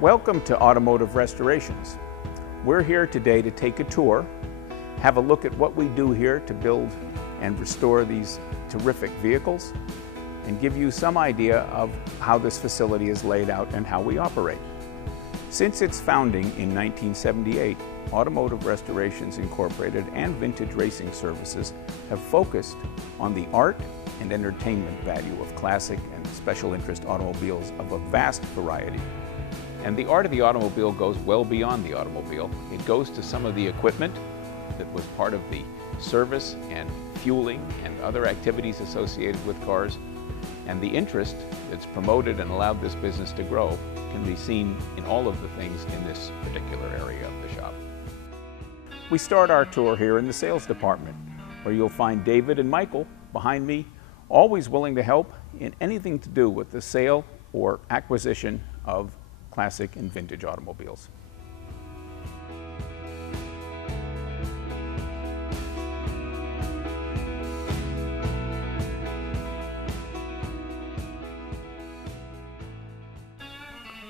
Welcome to Automotive Restorations. We're here today to take a tour, have a look at what we do here to build and restore these terrific vehicles, and give you some idea of how this facility is laid out and how we operate. Since its founding in 1978, Automotive Restorations Incorporated and Vintage Racing Services have focused on the art and entertainment value of classic and special interest automobiles of a vast variety. And the art of the automobile goes well beyond the automobile. It goes to some of the equipment that was part of the service and fueling and other activities associated with cars. And the interest that's promoted and allowed this business to grow can be seen in all of the things in this particular area of the shop. We start our tour here in the sales department, where you'll find David and Michael behind me, always willing to help in anything to do with the sale or acquisition of classic and vintage automobiles.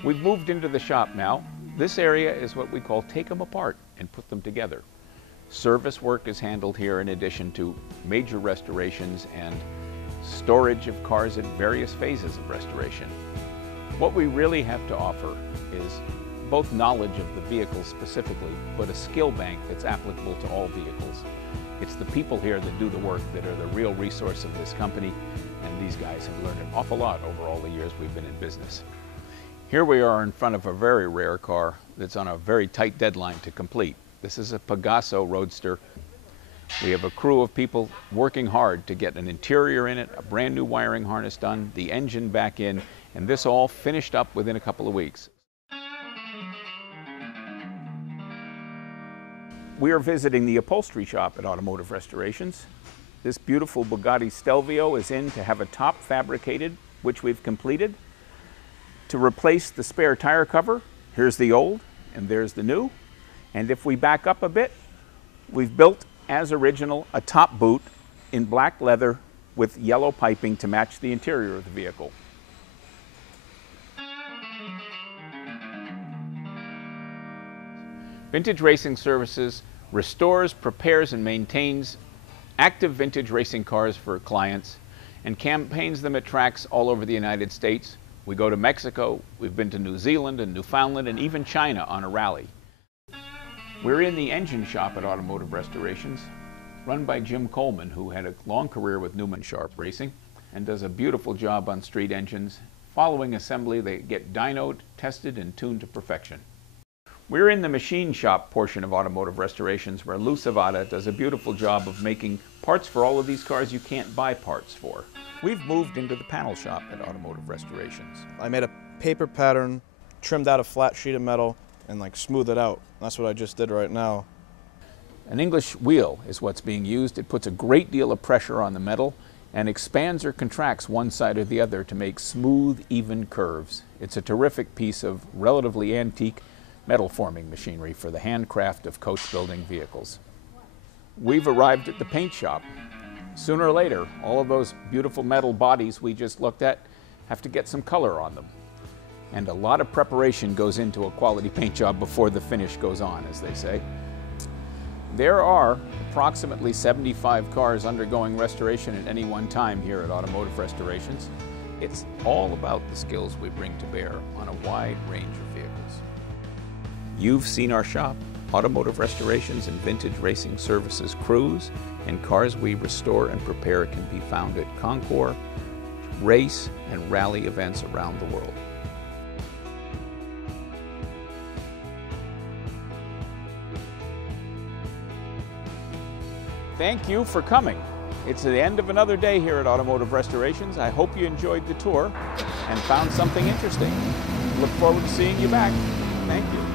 We've moved into the shop now. This area is what we call take them apart and put them together. Service work is handled here in addition to major restorations and storage of cars at various phases of restoration. What we really have to offer is both knowledge of the vehicle specifically, but a skill bank that's applicable to all vehicles. It's the people here that do the work that are the real resource of this company, and these guys have learned an awful lot over all the years we've been in business. Here we are in front of a very rare car that's on a very tight deadline to complete. This is a Pegaso Roadster. We have a crew of people working hard to get an interior in it, a brand new wiring harness done, the engine back in, and this all finished up within a couple of weeks. We are visiting the upholstery shop at Automotive Restorations. This beautiful Bugatti Stelvio is in to have a top fabricated, which we've completed. To replace the spare tire cover, here's the old and there's the new. And if we back up a bit, we've built as original a top boot in black leather with yellow piping to match the interior of the vehicle. Vintage Racing Services restores, prepares, and maintains active vintage racing cars for clients and campaigns them at tracks all over the United States. We go to Mexico, we've been to New Zealand and Newfoundland and even China on a rally. We're in the engine shop at Automotive Restorations, run by Jim Coleman, who had a long career with Newman Sharp Racing and does a beautiful job on street engines. Following assembly, they get dynoed, tested, and tuned to perfection. We're in the machine shop portion of Automotive Restorations, where Lou Savada does a beautiful job of making parts for all of these cars you can't buy parts for. We've moved into the panel shop at Automotive Restorations. I made a paper pattern, trimmed out a flat sheet of metal, and smoothed it out. That's what I just did right now. An English wheel is what's being used. It puts a great deal of pressure on the metal and expands or contracts one side or the other to make smooth, even curves. It's a terrific piece of relatively antique metal forming machinery for the handcraft of coach building vehicles. We've arrived at the paint shop. Sooner or later, all of those beautiful metal bodies we just looked at have to get some color on them. And a lot of preparation goes into a quality paint job before the finish goes on, as they say. There are approximately 75 cars undergoing restoration at any one time here at Automotive Restorations. It's all about the skills we bring to bear on a wide range of vehicles. You've seen our shop, Automotive Restorations and Vintage Racing Services crews and cars we restore and prepare can be found at concours, race, and rally events around the world. Thank you for coming. It's the end of another day here at Automotive Restorations. I hope you enjoyed the tour and found something interesting. Look forward to seeing you back. Thank you.